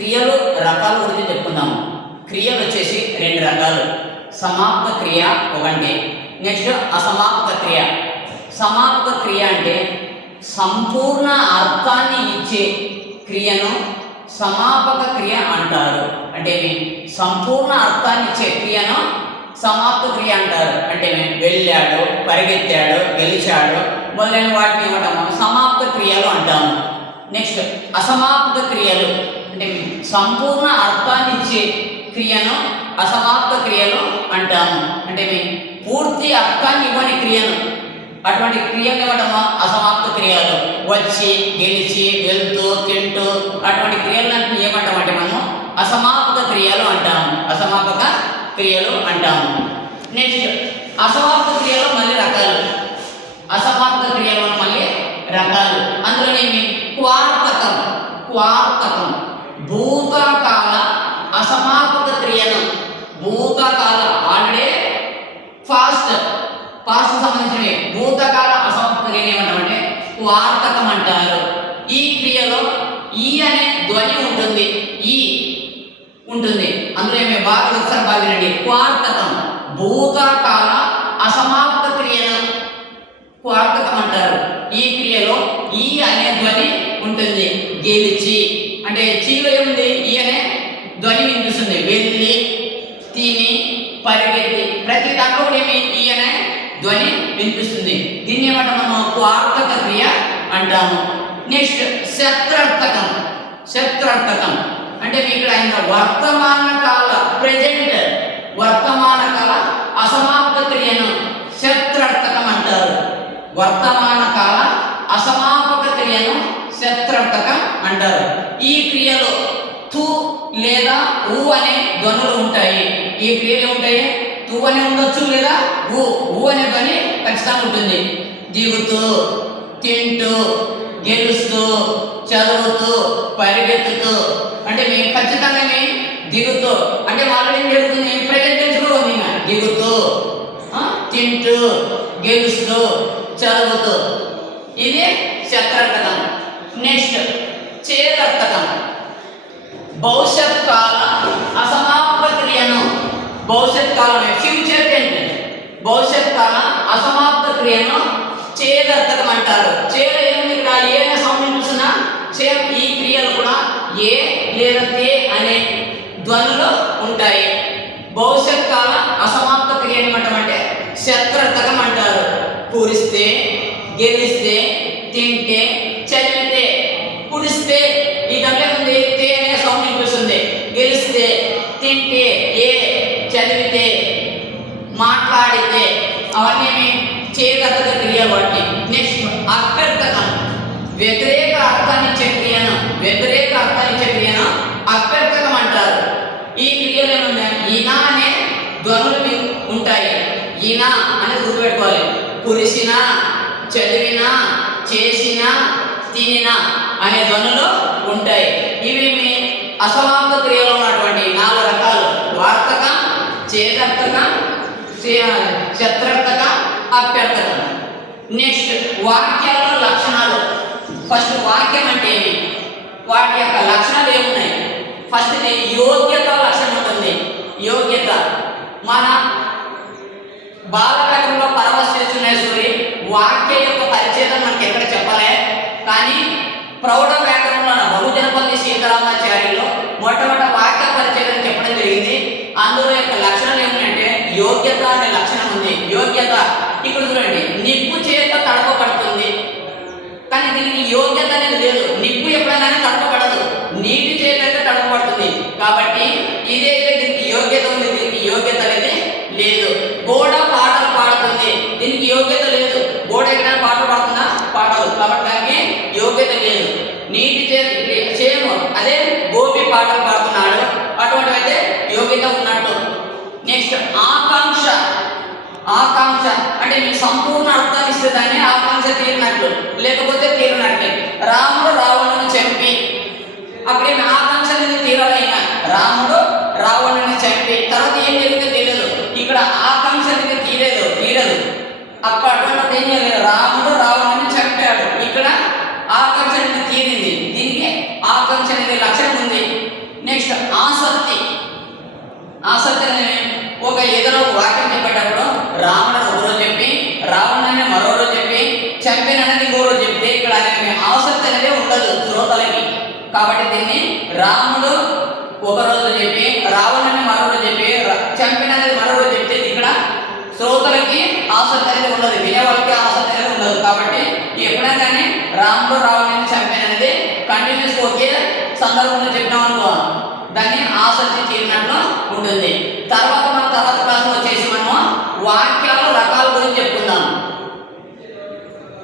క్రియలు రకాల గురించి చెప్పుకుందాము. క్రియలు వచ్చేసి రెండు రకాలు. సమాప్త క్రియ ఒకటి. నెక్స్ట్ అసమాప్త క్రియ. సమాప్త క్రియ అంటే సంపూర్ణ అర్థాన్ని ఇచ్చే క్రియను సమాపక క్రియ అంటారు. అంటే సంపూర్ణ అర్థాన్ని ఇచ్చే క్రియను సమాప్త క్రియ అంటారు. అంటే వెళ్ళాడు పరిగెత్తాడు గెలిచాడు మొదలైన వాటిని ఏమంటాము? సమాప్త క్రియలు అంటాము. నెక్స్ట్ అసమాప్త క్రియలు. అంటే సంపూర్ణ అర్థాన్ని ఇచ్చే క్రియను అసమాప్త క్రియలు అంటాము. అంటే పూర్తి అర్థాన్ని ఇవ్వని క్రియను. అటువంటి క్రియలు ఇవ్వడము అసమాప్త క్రియలు. వచ్చి గెలిచి వెళ్తూ తింటూ అటువంటి క్రియలను ఏమంటామంటే మనము? అసమాప్త క్రియలు అంటాము. అసమాపక క్రియలు అంటాము. నెక్స్ట్ అసమాప్త క్రియలు మళ్ళీ రకాలు. అసమాప్త క్రియలు మళ్ళీ రకాలు. అందులోనేమి? క్వార్తకం. క్వార్తకం భూతకాల అసమాపక క్రియను భూతకాల ఆల్రెడీ ఫాస్ట్ పాస్ట్ సంబంధించినవి భూతకాల అసమాప్త క్రియను ఏమంటామంటే వార్తకం అంటారు ఈ ఈ అనే ధ్వని ఉంటుంది. ఈ ఉంటుంది. అందులో మేము బాగా ఒకసారి బాగా వినండి క్వార్తకం. భూతకాల అసమాప్త క్రియను క్వార్తకం అంటారు. ఈ క్రియలో ఈ అనే ధ్వని ఉంటుంది. గెలిచి. అంటే చీలో ఏముంది ఈ అనే ధ్వని వినిపిస్తుంది. వెళ్ళి తిని పరిగెత్తి. ప్రతి దాంట్లో ఏమి? ఈ అనే ధ్వని వినిపిస్తుంది. దీన్ని ఏమంటాము క్వార్తక క్రియ అంటాము. నెక్స్ట్ శత్రర్థకం శత్రర్థకం అంటే మీకు ఇక్కడ ఆయన వర్తమాన కాల ప్రెజెంట్ వర్తమాన కాల అసమాప్త క్రియను శత్రర్థకం అంటారు. వర్తమాన కాల అసమాపక క్రియను శత్రర్థకం అంటారు. ఈ క్రియలో తు లేదా ఊ అనే ధ్వనులు ఉంటాయి. ఈ క్రియలు ఉంటాయి తు అని ఉండొచ్చు లేదా ఊ. ఊ అనే ధ్వని ఖచ్చితంగా ఉంటుంది. దిగుతూ తింటూ గెలుస్తూ చదువుతూ పరిగెత్తుతూ అంటే మేము ఖచ్చితంగా దిగుతూ అంటే వాళ్ళు ఏం జరుగుతుంది? ప్రజెంటేషన్ దిగుతూ తింటూ గెలుస్తూ చదువుతూ. ఇది చక్రకథం నెక్స్ట్ చేరకథం భవిష్యత్ కాల అసమాప్త క్రియను. భవిష్యత్ కాలమే. ఫ్యూచర్ టెంట్ భవిష్యత్ కాల అసమాప్త క్రియను చేదర్థకం అంటారు చేద ఏముంది ఇక్కడ? ఏ సౌండ్ సేమ్ ఈ క్రియలు కూడా ఏ లేదా తే అనే ధ్వనులు ఉంటాయి. భవిష్యత్ కాల అసమాప్త క్రియ ఏమంటామంటే శత్రర్థకం అంటారు పూరిస్తే గెలిస్తే తింటే చదివితే కుడిస్తే ఈ దగ్గర ఉంది తే అనే సౌండ్ వినిపిస్తుంది గెలిస్తే తింటే ఏ చదివితే మాట్లాడితే అవన్నీ చేయగత క్రియ వాటి నెక్స్ట్ అభ్యర్థకం వ్యతిరేక అర్థాన్ని ఇచ్చే క్రియను వ్యతిరేక అర్థాన్ని ఇచ్చే క్రియను అభ్యర్థకం అంటారు. ఈ క్రియలు ఏమున్నాయి ఈనా అనే ధ్వనులు మీ- ఉంటాయి. ఈనా అనేది గుర్తుపెట్టుకోవాలి. కురిసిన చదివిన చేసిన తినిన అనే ధ్వనులు ఉంటాయి. ఇవేమి అసమాప్త క్రియలో ఉన్నటువంటి నాలుగు రకాలు. వార్తక చేదర్థక శత్రర్థక అభ్యర్థకం నెక్స్ట్ వాక్యాల లక్షణాలు. ఫస్ట్ వాక్యం అంటే ఏమి? వాటి యొక్క లక్షణాలు ఏమున్నాయి? ఫస్ట్ యోగ్యత లక్షణం ఉంటుంది. యోగ్యత. మన బాలకటంలో పరమశిస్తున్నాయి వాక్య యొక్క పరిచయం మనకి ఎక్కడ చెప్పలే? కానీ ప్రౌఢ వ్యాకరణంలో బహుజనపల్లి సీతారామాచార్యులు మొట్టమొదటి వాక్య పరిచయం చెప్పడం జరిగింది. అందులో యొక్క లక్షణాలు ఏమిటంటే యోగ్యత అనే లక్షణం ఉంది. యోగ్యత. ఇక్కడ చూడండి. నిప్పు చేత యోగ్యత అనేది లేదు. నిప్పు ఎప్పుడైనా తడపబడదు నీటి చేత అయితే తడపబడుతుంది కాబట్టి ఇదైతే దీనికి యోగ్యత ఉంది. దీనికి యోగ్యత అనేది లేదు. గోడ పాటలు పాడుతుంది. దీనికి యోగ్యత లేదు. గోడ ఎక్కడైనా పాటలు పాడుతుందా? పాడదు. కాబట్టి దానికి యోగ్యత లేదు. నీటి చేత చేయము అదే గోపి పాటలు పాడుతున్నాడు. అటువంటి అయితే యోగ్యత ఉన్నట్టు. నెక్స్ట్ ఆకాంక్ష సంపూర్ణ అర్థాన్ని ఇస్తే దాన్ని ఆకాంక్ష తీరినట్లు లేకపోతే తీరినట్లే రాముడు రావణుని చంపి. అప్పుడే ఆకాంక్ష అనేది తీరాలైనా రాముడు రావణుని చంపి. తర్వాత ఏం జరిగితే తెలియదు. ఇక్కడ ఆకాంక్ష అనేది తీరేదు తీరదు. అక్కడ అటువంటి ఏం చేయలేదు రాముడు రావణుని చంపాడు. ఇక్కడ ఆకాంక్ష అనేది తీరింది. దీనికి ఆకాంక్ష అనేది లక్షణం ఉంది. నెక్స్ట్ ఆసక్తి. ఆసక్తి అనేది ఒక ఏదో వాక్యం చెప్పేటప్పుడు రావణుడు ఉండదు శ్రోతలకి. కాబట్టి దీన్ని రాముడు ఒక రోజు చెప్పి రావణుని మరో రోజు చెప్పి చంపినది మరో రోజు చెప్తే ఇక్కడ శ్రోతలకి ఆసక్తి అనేది ఉండదు వినేవాళ్ళకి ఆసక్తి అనేది ఉండదు. కాబట్టి ఎప్పుడైనా కానీ రాముడు రావణుని చంపిన అనేది కంటిన్యూస్ ఒకే సందర్భంలో చెప్పినాం అనుకో దాన్ని ఆసక్తి తీరినట్లు ఉంటుంది. తర్వాత మనం తర్వాత క్లాస్ వచ్చేసి మనము వాక్యాల